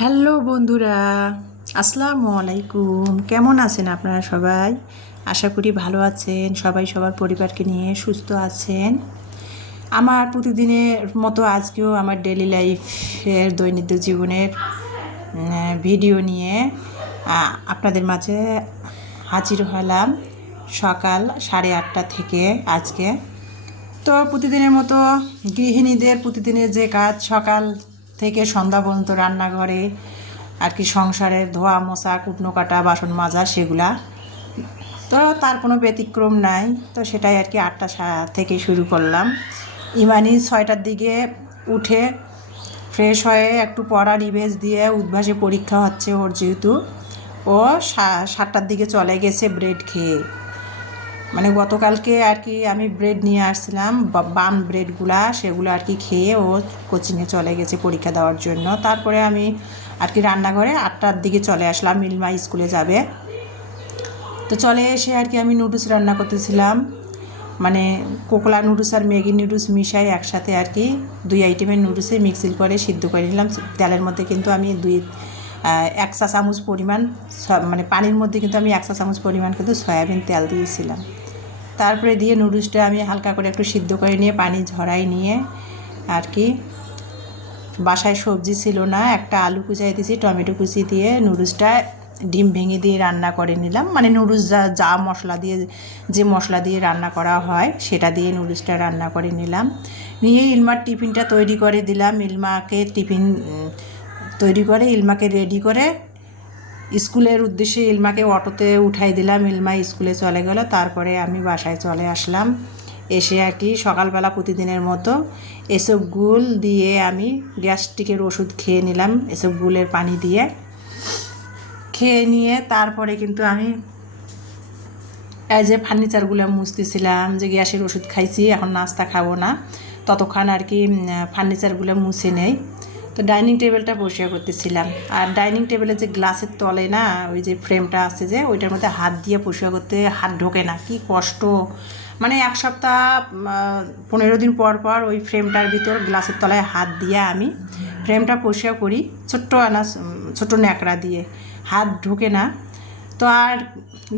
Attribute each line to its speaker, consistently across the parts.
Speaker 1: Hello বন্ধুরা, আসসালামু আলাইকুম। কেমন আছেন আপনারা সবাই? আশা করি ভালো আছেন। সবাই সবার পরিবারকে নিয়ে সুস্থ আছেন। আমার প্রতিদিনের মতো আজকেও আমার ডেলি লাইফের দৈনন্দিন জীবনের ভিডিও নিয়ে আপনাদের মাঝে হাজির হলাম সকাল সাড়ে আটটা থেকে আজকে। তো প্রতিদিনের মতো গৃহিণীদের প্রতিদিনের যে কাজ সকাল থেকে সন্ধ্যা পর্যন্ত রান্নাঘরে আর কি সংসারের ধোয়া, মোছা, কুটনো কাটা, বাসন মাজা সেগুলা। তো তার কোনো ব্যতিক্রম নাই। তো সেটাই আর কি আটটা থেকে শুরু করলাম। ইমানি ছয়টার দিকে উঠে ফ্রেশ হয়ে একটু পড়া রিভেজ দিয়ে উদ্ভাসে পরীক্ষা হচ্ছে ওর যেহেতু। ও সাতটার দিকে চলে গেছে ব্রেড খেয়ে। মানে গতকালকে আর কি আমি ব্রেড নিয়ে আসছিলাম বান ব্রেডগুলা সেগুলো আর কি খেয়ে ও কোচিংয়ে চলে গেছে পরীক্ষা দেওয়ার জন্য। তারপরে আমি আর কি রান্নাঘরে আটটার দিকে চলে আসলাম মিলমা স্কুলে যাবে। তো চলে এসে আর কি আমি নুডলস রান্না করতেছিলাম। মানে কোকলা নুডলস আর ম্যাগি নুডলস মিশাই একসাথে আর কি দুই আইটেমের নুডলসে মিক্সির করে সিদ্ধ করে নিলাম। তেলের মধ্যে কিন্তু আমি দুই এক চা চামচ পরিমাণ মানে পানির মধ্যে কিন্তু আমি এক চা চামচ পরিমাণ কিন্তু সয়াবিন তেল দিয়েছিলাম। তারপরে দিয়ে নুডলসটা আমি হালকা করে একটু সিদ্ধ করে নিয়ে পানি ঝরাই নিয়ে আর কি, বাসায় সবজি ছিল না, একটা আলু কুচাই দিয়েছি, টমেটো কুচি দিয়ে নুডলসটা ডিম ভেঙে দিয়ে রান্না করে নিলাম। মানে নুডলস যা যা মশলা দিয়ে, যে মশলা দিয়ে রান্না করা হয় সেটা দিয়ে নুডলসটা রান্না করে নিলাম। নিয়ে ইলমার টিফিনটা তৈরি করে দিলাম। ইলমাকে টিফিন তৈরি করে, ইলমাকে রেডি করে। স্কুলের উদ্দেশ্যে ইলমাকে অটোতে উঠাই দিলাম। ইলমা স্কুলে চলে গেল। তারপরে আমি বাসায় চলে আসলাম। এসে আর কি সকালবেলা প্রতিদিনের মতো এসব গুল দিয়ে আমি গ্যাস্ট্রিকের ওষুধ খেয়ে নিলাম। এসব গুলের পানি দিয়ে। খেয়ে নিয়ে তারপরে কিন্তু আমি এই যে ফার্নিচারগুলো মুছতেছিলাম যে গ্যাসের ওষুধ খাইছি, এখন নাস্তা খাব না। ততক্ষণ আর কি ফার্নিচারগুলো মুছে নেই। তো ডাইনিং টেবিলটা পরিষ্কার করতেছিলাম। আর ডাইনিং টেবিলে যে গ্লাসের তলে না, ওই যে ফ্রেমটা আছে যে, ওইটার মধ্যে হাত দিয়ে পরিষ্কার করতে হাত ঢোকে না। কি কষ্ট। মানে এক সপ্তাহ পনেরো দিন পর পর ওই ফ্রেমটার ভিতর গ্লাসের তলায় হাত দিয়ে আমি ফ্রেমটা পরিষ্কার করি ছোট্ট আনা ছোট্ট ন্যাকড়া দিয়ে। হাত ঢোকে না। তো আর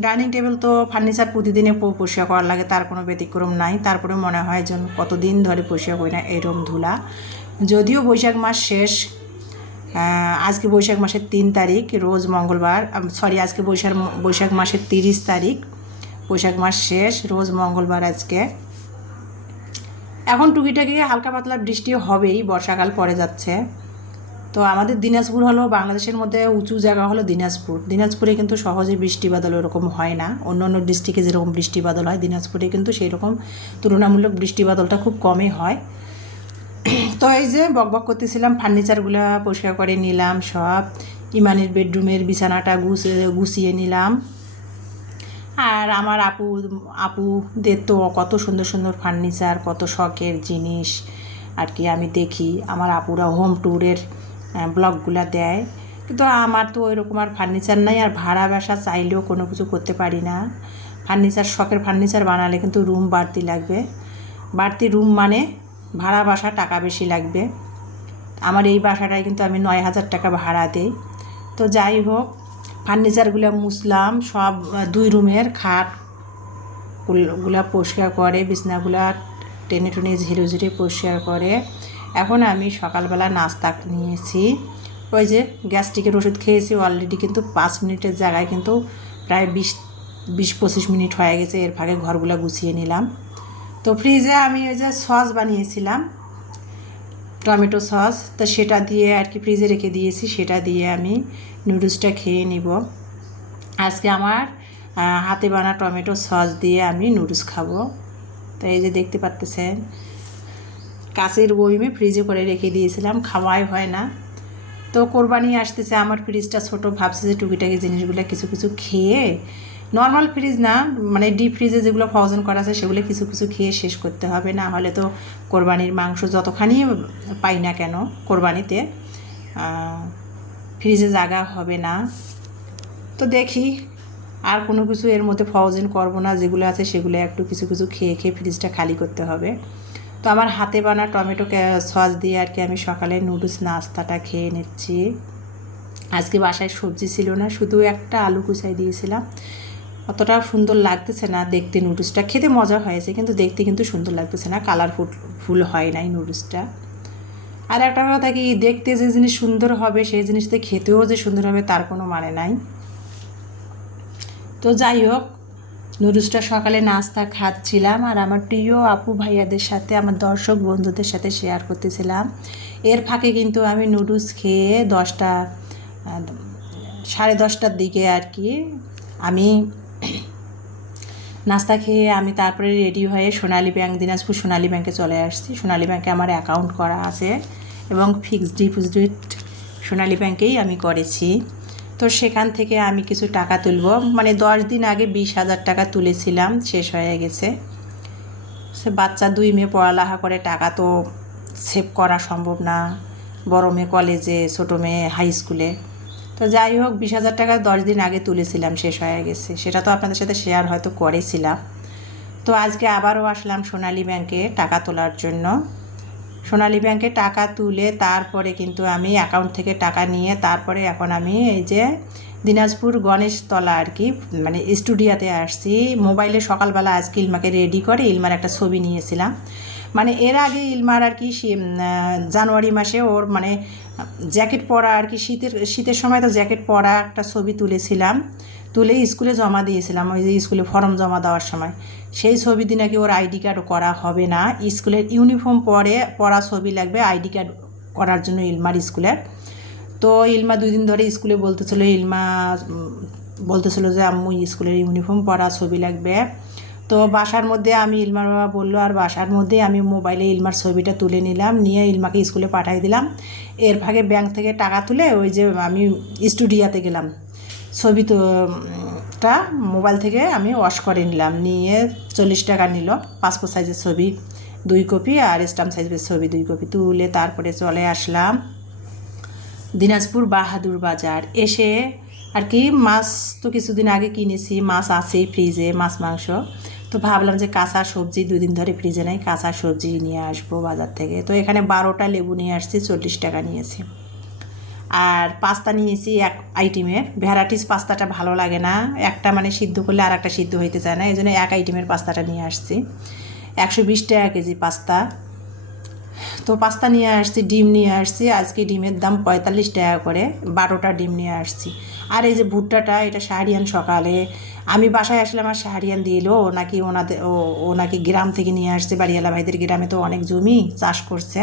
Speaker 1: ডাইনিং টেবিল তো ফার্নিচার প্রতিদিনে পরিষ্কার করার লাগে, তার কোনো ব্যতিক্রম নাই। তারপরে মনে হয় যেন কতদিন ধরে পরিষ্কার করি না, এরম ধুলা। যদিও বৈশাখ মাস শেষ আজকে বৈশাখ মাসের তিন তারিখ, রোজ মঙ্গলবার সরি আজকে বৈশাখ বৈশাখ মাসের তিরিশ তারিখ, বৈশাখ মাস শেষ, রোজ মঙ্গলবার আজকে। এখন টুকিটাকি হালকা পাতলা বৃষ্টি হবেই, বর্ষাকাল পড়ে যাচ্ছে। তো আমাদের দিনাজপুর হলো, বাংলাদেশের মধ্যে উঁচু জায়গা হলো দিনাজপুর। দিনাজপুরে কিন্তু সহজে বৃষ্টি বাদল ওরকম হয় না। অন্য অন্য ডিস্ট্রিক্টে যেরকম বৃষ্টি বাদল হয়, দিনাজপুরে কিন্তু সেই রকম তুলনামূলক বৃষ্টি বাদলটা খুব কমই হয়। এই যে বকবক করতেছিলাম, ফার্নিচারগুলো পরিষ্কার করে নিলাম, সব ইমানের বেডরুমের বিছানাটা গুছিয়ে গুছিয়ে নিলাম। আর আমার আপু, আপুদের তো কত সুন্দর সুন্দর ফার্নিচার, কত শখের জিনিস। আর কি আমি দেখি, আমার আপুরা হোম ট্যুরের ব্লগগুলো দেয়। কিন্তু আমার তো ওইরকম আর ফার্নিচার নাই, আর ভাড়া বাসা চাইলেও কোনো কিছু করতে পারি না। ফার্নিচার, শখের ফার্নিচার বানালে কিন্তু রুম বাড়তি লাগবে। বাড়তি রুম মানে ভাড়া বাসা টাকা বেশি লাগবে। আমার এই বাসাটায় কিন্তু আমি নয় হাজার টাকা ভাড়া দিই। তো যাই হোক, ফার্নিচারগুলো মুছলাম, সব দুই রুমের খাটগুলা গুলা পরিষ্কার করে, বিছনাগুলা টেনে টুনে ঝেড়ে ঝেড়ে পরিষ্কার করে। এখন আমি সকালবেলা নাস্তা নিয়েছি। ওই যে গ্যাস্ট্রিকের ওষুধ খেয়েছি অলরেডি কিন্তু পাঁচ মিনিটের জায়গায় কিন্তু প্রায় বিশ বিশ পঁচিশ মিনিট হয়ে গেছে, এর ফাঁকে ঘরগুলো গুছিয়ে নিলাম। তো ফ্রিজে আমি ওই যে সস বানিয়েছিলাম, টমেটো সস তো সেটা দিয়ে আর কি ফ্রিজে রেখে দিয়েছি, সেটা দিয়ে আমি নুডলসটা খেয়ে নিব। আজকে আমার হাতে বানা টমেটো সস দিয়ে আমি নুডলস খাব। তো এই যে দেখতে পাচ্তেছেন কাঁচের বইমে ফ্রিজে করে রেখে দিয়েছিলাম, খাওয়াই হয় না। তো কোরবানি আসতেছে, আমার ফ্রিজটা ছোটো, ভাবছে যে টুকিটাকি জিনিসগুলো কিছু কিছু খেয়ে নর্মাল ফ্রিজ না মানে ডিপ ফ্রিজে যেগুলো ফ্রোজেন করা আছে, সেগুলো কিছু কিছু খেয়ে শেষ করতে হবে। না হলে তো কোরবানির মাংস যতখানি পাই না কেন কোরবানিতে ফ্রিজে জায়গা হবে না। তো দেখি, আর কোনো কিছু এর মধ্যে ফ্রোজেন করব না, যেগুলো আছে সেগুলো একটু কিছু কিছু খেয়ে খেয়ে ফ্রিজটা খালি করতে হবে। তো আমার হাতে বানা টমেটো সস দিয়ে আর কি আমি সকালে নুডলস নাস্তাটা খেয়ে নিচ্ছি। আজকে বাসায় সবজি ছিল না, শুধু একটা আলু কুচাই দিয়েছিলাম। অতটা সুন্দর লাগতেছে না দেখতে নুডলসটা খেতে মজা হয়েছে, কিন্তু দেখতে কিন্তু সুন্দর লাগতেছে না কালারফুল ফুল হয় নাই নুডলসটা আর একটা কথা কি, দেখতে যে জিনিস সুন্দর হবে, সেই জিনিসটা খেতেও যে সুন্দর হবে, তার কোনো মানে নাই। তো যাই হোক নুডলসটা সকালে নাস্তা খাচ্ছিলাম আর আমার প্রিয় আপু ভাইয়াদের সাথে, আমার দর্শক বন্ধুদের সাথে শেয়ার করতেছিলাম। এর ফাঁকে কিন্তু আমি নুডলস খেয়ে দশটা সাড়ে দশটার দিকে আর কি, আমি নাস্তা খেয়ে আমি তারপরে রেডি হয়ে সোনালী ব্যাংক দিনাজপুর সোনালী ব্যাংকে চলে আসছি। সোনালী ব্যাংকে আমার অ্যাকাউন্ট করা আছে এবং ফিক্সড ডিপোজিট সোনালী ব্যাংকেই আমি করেছি। তো সেখান থেকে আমি কিছু টাকা তুলব। মানে দশ দিন আগে বিশ হাজার টাকা তুলেছিলাম, শেষ হয়ে গেছে। সে বাচ্চা দুই মেয়ে পড়ালেখা করে, টাকা তো সেভ করা সম্ভব না। বড় মেয়ে কলেজে ছোটো মেয়ে হাই স্কুলে তো যাই হোক, বিশ হাজার টাকা দশ দিন আগে তুলেছিলাম, শেষ হয়ে গেছে। সেটা তো আপনাদের সাথে শেয়ার হয়তো করেছিলাম। তো আজকে আবারও আসলাম সোনালী ব্যাংকে টাকা তোলার জন্য। সোনালী ব্যাংকে টাকা তুলে তারপরে কিন্তু আমি অ্যাকাউন্ট থেকে টাকা নিয়ে তারপরে এখন আমি এই যে দিনাজপুর গণেশতলা আর কি মানে স্টুডিওতে আসছি। মোবাইলে সকালবেলা আজকে ইলমাকে রেডি করে ইলমার একটা ছবি নিয়েছিলাম। মানে এর আগে ইলমার আর কি জানুয়ারি মাসে ওর মানে জ্যাকেট পরা আর কি শীতের শীতের সময় তো জ্যাকেট পরা একটা ছবি তুলেছিলাম, তুলে স্কুলে জমা দিয়েছিলাম, ওই যে স্কুলে ফর্ম জমা দেওয়ার সময়। সেই ছবি দিয়ে নাকি ওর আইডি কার্ড করা হবে না। স্কুলের ইউনিফর্ম পরে পরা ছবি লাগবে আইডি কার্ড করার জন্য ইলমার স্কুলের তো ইলমা দুই দিন ধরে স্কুলে বলতেছিল, ইলমা বলতেছিল যে, আম্মু, স্কুলের ইউনিফর্ম পরা ছবি লাগবে। তো বাসার মধ্যে আমি ইলমার বাবা বলল, আর বাসার মধ্যে আমি মোবাইলে ইলমার ছবিটা তুলে নিলাম, নিয়ে ইলমাকে স্কুলে পাঠিয়ে দিলাম। এর ভাগে ব্যাংক থেকে টাকা তুলে ওই যে আমি স্টুডিওতে গেলাম। ছবি তো, টা মোবাইল থেকে আমি ওয়াশ করে নিলাম। নিয়ে চল্লিশ টাকা নিল, পাসপোর্ট সাইজের ছবি দুই কপি আর স্টাম্প সাইজের ছবি দুই কপি তুলে তারপরে চলে আসলাম দিনাজপুর বাহাদুর বাজার। এসে আর কি মাছ তো কিছুদিন আগে কিনেছি, মাছ আছেই ফ্রিজে, মাছ, মাংস। তো ভাবলাম যে কাঁচা সবজি দুদিন ধরে ফ্রিজে নেই, কাঁচা সবজি নিয়ে আসব বাজার থেকে। তো এখানে বারোটা লেবু নিয়ে আসছি, চল্লিশ টাকা নিয়েছি। আর পাস্তা নিয়েছি এক আইটেমের। ভ্যারাইটিস পাস্তাটা ভালো লাগে না। একটা মানে সিদ্ধ করলে আর একটা সিদ্ধ হইতে চায় না এই জন্য এক আইটেমের পাস্তাটা নিয়ে আসছি। একশো বিশ টাকা কেজি পাস্তা। তো পাস্তা নিয়ে আসছি, ডিম নিয়ে আসছি। আজকে ডিমের দাম পঁয়তাল্লিশ টাকা করে, বারোটা ডিম নিয়ে আসছি। আর এই যে ভুট্টাটা, এটা শাহরিয়ান সকালে। আমি বাসায় আসলে আমার শাহরিয়ান দিল নাকি ওনাদের ও নাকি গ্রাম থেকে নিয়ে আসছে, বাড়িওয়ালা ভাইদের গ্রামে তো অনেক জমি চাষ করছে।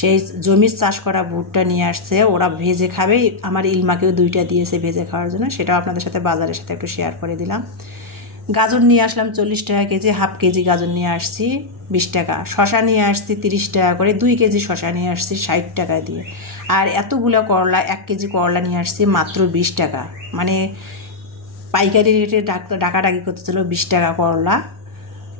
Speaker 1: সেই জমির চাষ করা ভুট্টা নিয়ে আসছে, ওরা ভেজে খাবে। আমার ইলমাকেও দুইটা দিয়েছে ভেজে খাওয়ার জন্য, সেটাও আপনাদের সাথে বাজারের সাথে একটু শেয়ার করে দিলাম। গাজর নিয়ে আসলাম চল্লিশ টাকা কেজি, হাফ কেজি গাজর নিয়ে আসছি বিশ টাকা। শশা নিয়ে আসছি তিরিশ টাকা করে, দুই কেজি শশা নিয়ে আসছি ষাট টাকা দিয়ে। আর এতগুলো করলা, এক কেজি করলা নিয়ে আসছি মাত্র বিশ টাকা। মানে পাইকারি রেটে ডাক- ডাকাডাকি করতেছিল বিশ টাকা করলা।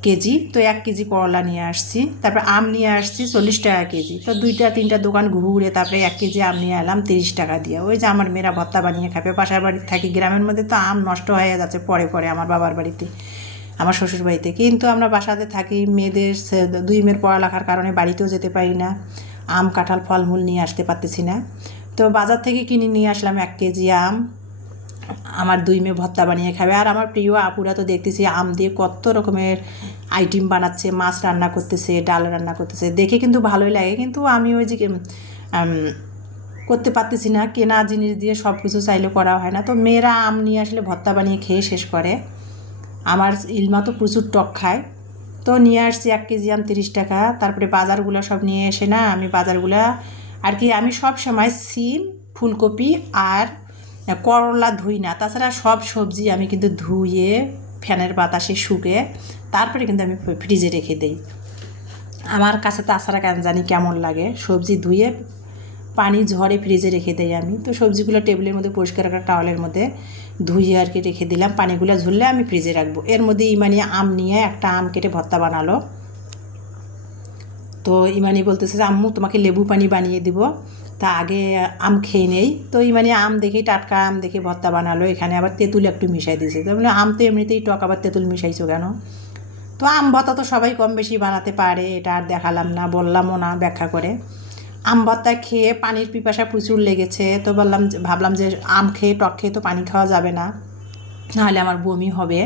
Speaker 1: কেজি, তো এক কেজি করলা নিয়ে আসছি, তারপর আম নিয়ে আসছি চল্লিশ টাকা কেজি। তো দুইটা তিনটা দোকান ঘুরে তারপরে এক কেজি আম নিয়ে এলাম তিরিশ টাকা দিয়ে। ওই যে আমার মেয়েরা ভত্তা বানিয়ে খাবে, পাশার বাড়িতে থাকি, গ্রামের মধ্যে তো আম নষ্ট হয়ে যাচ্ছে পরে পরে আমার বাবার বাড়িতে, আমার শ্বশুর বাড়িতে। কিন্তু আমরা বাসাতে থাকি, মেয়েদের দুই মেয়ের পড়ালেখার কারণে বাড়িতেও যেতে পারি না, আম, কাঁঠাল, ফলমূল নিয়ে আসতে পারতেছি না। তো বাজার থেকে কিনে নিয়ে আসলাম এক কেজি আম, আমার দুই মেয়ে ভর্তা বানিয়ে খাবে। আর আমার প্রিয় আপুরা তো দেখতেছি আম দিয়ে কত রকমের আইটেম বানাচ্ছে, মাছ রান্না করতেছে, ডাল রান্না করতেছে। দেখে কিন্তু ভালোই লাগে, কিন্তু আমি ওই যে করতে পারতেছি না, কেনা জিনিস দিয়ে সব কিছু চাইলে করা হয় না। তো মেয়েরা আম নিয়ে আসলে ভর্তা বানিয়ে খেয়ে শেষ করে। আমার ইলমা তো প্রচুর টক খায়। তো নিয়ে আসছি এক কেজি আম তিরিশ টাকা। তারপরে বাজারগুলো সব নিয়ে এসে না, আমি বাজারগুলো আর কি, আমি সব সময় সিম, ফুলকপি আর করলা ধুই না। তাছাড়া সব সবজি আমি কিন্তু ধুয়ে ফ্যানের বাতাসে শুকে তারপরে কিন্তু আমি ফ্রিজে রেখে দেই। আমার কাছে তাছাড়া কেন জানি কেমন লাগে। সবজি ধুয়ে পানি ঝরে ফ্রিজে রেখে দেই আমি। তো সবজিগুলো টেবিলের মধ্যে পরিষ্কার একটা টাওয়ালের মধ্যে ধুয়ে আর কি রেখে দিলাম। পানিগুলো ঝুললে আমি ফ্রিজে রাখব। এর মধ্যে ইমানি আম নিয়ে একটা আম কেটে ভর্তা বানালো। তো ইমানি বলতেছে যে, আম্মু, তোমাকে লেবু পানি বানিয়ে দিব। তা আগে আম খেয়ে নেই। তো এই মানে আম দেখেই টাটকা আম দেখে ভর্তা বানালো, এখানে আবার তেঁতুল একটু মিশাই দিয়েছে। তো মানে আম তো এমনিতেই টক, আবার তেঁতুল মিশাইছো কেন? তো আম ভর্তা তো সবাই কম বেশি বানাতে পারে, এটা আর দেখালাম না, বললামও না ব্যাখ্যা করে। আম ভর্তা খেয়ে পানির পিপাসা প্রচুর লেগেছে, তো বললাম ভাবলাম যে আম খেয়ে, টক খেয়ে তো পানি খাওয়া যাবে না, নাহলে আমার বমি হবে।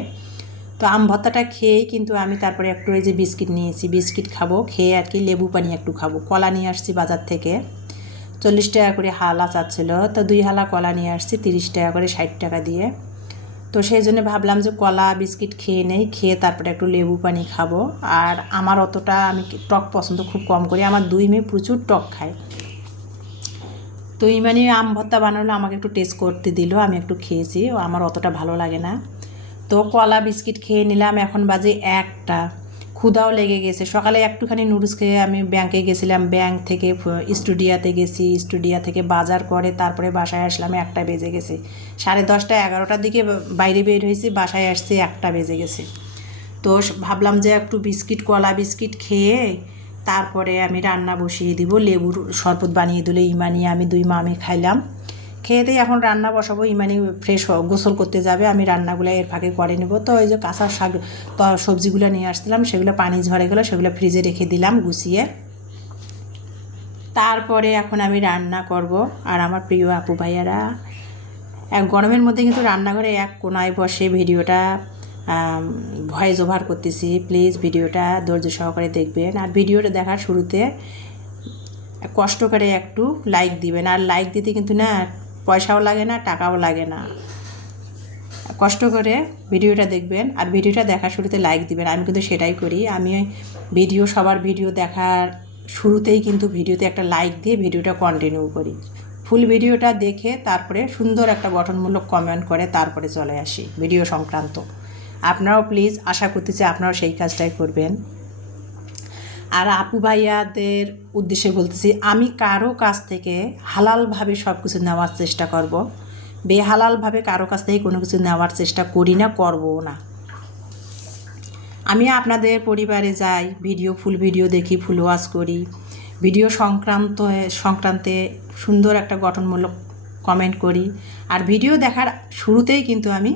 Speaker 1: তো আম ভর্তাটা খেয়েই কিন্তু আমি তারপরে একটু এই যে বিস্কিট নিয়েছি, বিস্কিট খাব, খেয়ে আর কি লেবু পানি একটু খাব, কলা নিয়ে আসছি বাজার থেকে। চল্লিশ টাকা করে হালা চাচ্ছিল। তো দুই হালা কলা নিয়ে আসছি, তিরিশ টাকা করে, ষাট টাকা দিয়ে। তো সেই জন্য ভাবলাম যে কলা, বিস্কিট খেয়ে নেই, খেয়ে তারপরে একটু লেবু পানি খাব। আর আমার অতটা আমি টক পছন্দ খুব কম করি, আমার দুই মেয়ে প্রচুর টক খায়। তো ইমানি আম ভর্তা বানালো, আমাকে একটু টেস্ট করতে দিল, আমি একটু খেয়েছি, আমার অতটা ভালো লাগে না। তো কলা, বিস্কিট খেয়ে নিলাম, এখন বাজে একটা। ক্ষুধাও লেগে গেছে। সকালে একটুখানি নুডলস খেয়ে আমি ব্যাংকে গেছিলাম। ব্যাংক থেকে স্টুডিয়াতে গেছি। স্টুডিয়া থেকে বাজার করে তারপরে বাসায় আসলাম। একটা বেজে গেছে। সাড়ে দশটা, এগারোটার দিকে বাইরে বের হয়েছি। বাসায় আসছি, একটা বেজে গেছে। তো ভাবলাম যে একটু বিস্কিট, কলা বিস্কিট খেয়ে তারপরে আমি রান্না বসিয়ে দিব। লেবুর শরবত বানিয়ে দিলে ইমানি আমি দুই মামে খাইলাম। খেয়ে এখন রান্না বসাবো ইমানি ফ্রেশ গোসল করতে যাবে, আমি রান্নাগুলো এর ফাঁকে করে নেব। তো ওই যে কাঁচা শাক সবজিগুলো নিয়ে আসছিলাম, সেগুলো পানি ঝরে গেলো, সেগুলো ফ্রিজে রেখে দিলাম গুছিয়ে। তারপরে এখন আমি রান্না করব, আর আমার প্রিয় আপু ভাইয়ারা। গরমের মধ্যে কিন্তু রান্নাঘরে এক কোনায় বসে ভিডিওটা ভয়েস ওভার করতেছি। প্লিজ ভিডিওটা ধৈর্য সহকারে দেখবেন। আর ভিডিওটা দেখার শুরুতে কষ্ট করে একটু লাইক দিবেন। আর লাইক দিতে কিন্তু না পয়সাও লাগে না, টাকাও লাগে না। কষ্ট করে ভিডিওটা দেখবেন আর ভিডিওটা দেখার শুরুতে লাইক দিবেন। আমি কিন্তু সেটাই করি। আমি ভিডিও, সবার ভিডিও দেখার শুরুতেই কিন্তু ভিডিওতে একটা লাইক দিয়ে ভিডিওটা কন্টিনিউ করি। ফুল ভিডিওটা দেখে তারপরে সুন্দর একটা গঠনমূলক কমেন্ট করে তারপরে চলে আসি ভিডিও সংক্রান্ত। আপনারাও প্লিজ আশা করতেছি আপনারাও সেই কাজটাই করবেন। আর আপু ভাইয়াদের উদ্দেশ্যে বলতেছি, আমি কারও কাছ থেকে হালালভাবে সব কিছু নেওয়ার চেষ্টা করব। বেহালালভাবে কারও কাছ থেকে কোনো কিছু নেওয়ার চেষ্টা করি না, করবও না। আমি আপনাদের পরিবারে যাই, ভিডিও, ফুল ভিডিও দেখি, ফুল ওয়াশ করি। ভিডিও সংক্রান্ত, সংক্রান্তে সুন্দর একটা গঠনমূলক কমেন্ট করি। আর ভিডিও দেখার শুরুতেই কিন্তু আমি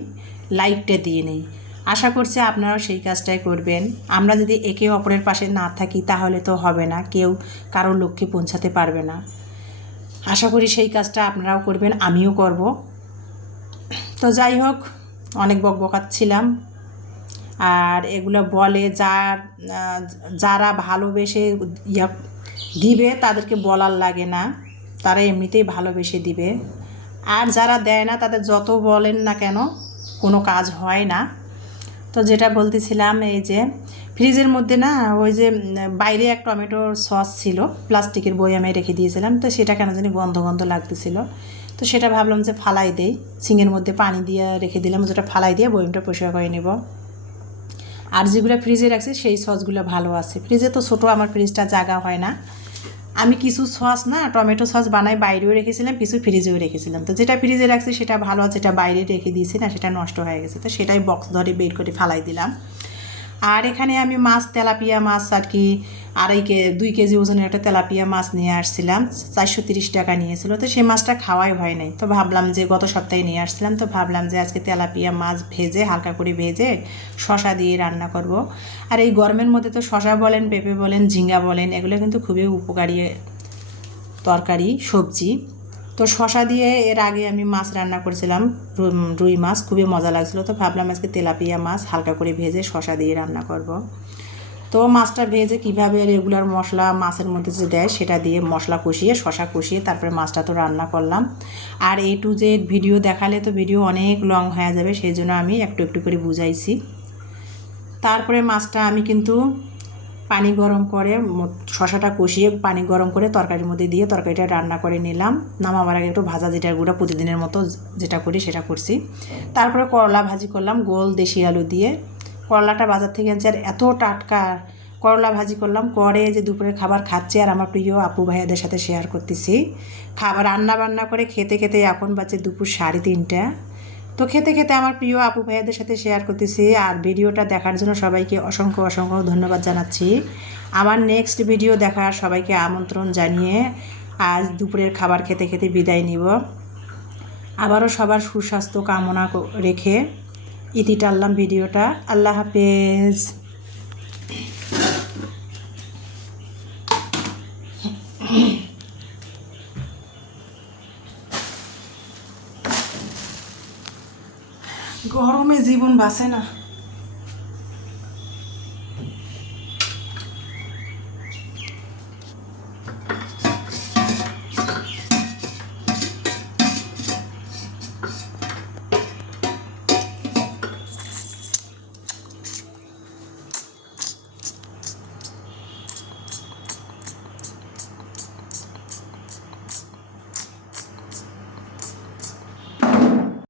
Speaker 1: লাইকটা দিয়ে নিই। আশা করছি আপনারাও সেই কাজটাই করবেন। আমরা যদি একে অপরের পাশে না থাকি, তাহলে তো হবে না। কেউ কারোর লক্ষ্যে পৌঁছাতে পারবে না। আশা করি সেই কাজটা আপনারাও করবেন, আমিও করব। তো যাই হোক, অনেক বক বকাচ্ছিলাম আর এগুলো বলে যার যারা ভালোবেসে ইয়া দিবে, তাদেরকে বলার লাগে না। তারা এমনিতেই ভালোবেসে দিবে। আর যারা দেয় না, তাদের যত বলেন না কেন, কোনো কাজ হয় না। তো যেটা বলতেছিলাম, এই যে ফ্রিজের মধ্যে না ওই যে বাইরে এক টমেটোর সস ছিল, প্লাস্টিকের বই আমি রেখে দিয়েছিলাম, তো সেটা কেন জানি গন্ধ গন্ধ লাগতেছিল। তো সেটা ভাবলাম যে ফালাই দেই, সিঙের মধ্যে পানি দিয়ে রেখে দিলাম, যেটা ফালাই দিয়ে বয়ামটা পরিষ্কার করে নেব। আর যেগুলো ফ্রিজে রাখছি, সেই সসগুলো ভালো আছে। ফ্রিজে তো ছোটো, আমার ফ্রিজটা জায়গা হয় না। আমি কিছু সস না, টমেটো সস বানাই বাইরেও রেখেছিলাম, কিছু ফ্রিজেও রেখেছিলাম। তো যেটা ফ্রিজে রাখছি সেটা ভালো, যেটা বাইরে রেখে দিয়েছি না, সেটা নষ্ট হয়ে গেছে। তো সেটাই বক্স ধরে বের করে ফালাই দিলাম। আর এখানে আমি মাছ, তেলাপিয়া মাছ আর কি আড়াই কে, দুই কেজি ওজনের একটা তেলাপিয়া মাছ নিয়ে আসছিলাম। চারশো তিরিশ টাকা নিয়েছিল। তো সেই মাছটা খাওয়াই হয় নাই। তো ভাবলাম যে গত সপ্তাহে নিয়ে আসছিলাম। তো ভাবলাম যে আজকে তেলাপিয়া মাছ ভেজে, হালকা করে ভেজে শশা দিয়ে রান্না করব। আর এই গরমের মধ্যে তো শশা বলেন, পেঁপে বলেন, ঝিঙ্গা বলেন, এগুলো কিন্তু খুবই উপকারী তরকারি, সবজি। তো শশা দিয়ে এর আগে আমি মাছ রান্না করেছিলাম রুই- মাছ, খুবই মজা লাগছিল। তো ভাবলাম আজকে তেলাপিয়া মাছ হালকা করে ভেজে শশা দিয়ে রান্না করব। তো মাছটা ভেজে কীভাবে রেগুলার মশলা মাছের মধ্যে যে দেয় সেটা দিয়ে মশলা কষিয়ে, শশা কষিয়ে তারপরে মাছটা তো রান্না করলাম। আর এ টু জেড ভিডিও দেখালে তো ভিডিও অনেক লং হয়ে যাবে, সেই জন্য আমি একটু একটু করে বুঝাইছি। তারপরে মাছটা আমি কিন্তু পানি গরম করে শশাটা কষিয়ে পানি গরম করে তরকারির মধ্যে দিয়ে তরকারিটা রান্না করে নিলাম। নামাবার আগে একটু ভাজা যেটা গুঁড়া প্রতিদিনের মতো যেটা করি সেটা করছি। তারপরে করলা ভাজি করলাম গোল দেশি আলু দিয়ে। করলাটা বাজার থেকে আনছি আর এত টাটকা করলা ভাজি করলাম করে যে দুপুরে খাবার খাচ্ছি আর আমার প্রিয় আপু ভাইয়াদের সাথে শেয়ার করতেছি। খাবার রান্না বান্না করে খেতে খেতে এখন বাজে দুপুর সাড়ে তিনটা। তো খেতে খেতে আমার প্রিয় আপু ভাইয়াদের সাথে শেয়ার করতেছি আর ভিডিওটা দেখার জন্য সবাইকে অসংখ্য অসংখ্য ধন্যবাদ জানাচ্ছি। আমার নেক্সট ভিডিও দেখার সবাইকে আমন্ত্রণ জানিয়ে আজ দুপুরের খাবার খেতে খেতে বিদায় নিব। আবারও সবার সুস্বাস্থ্য কামনা রেখে ইতি টানলাম ভিডিওটা। আল্লাহ হাফেজ। গরমে জীবন বাঁচে না।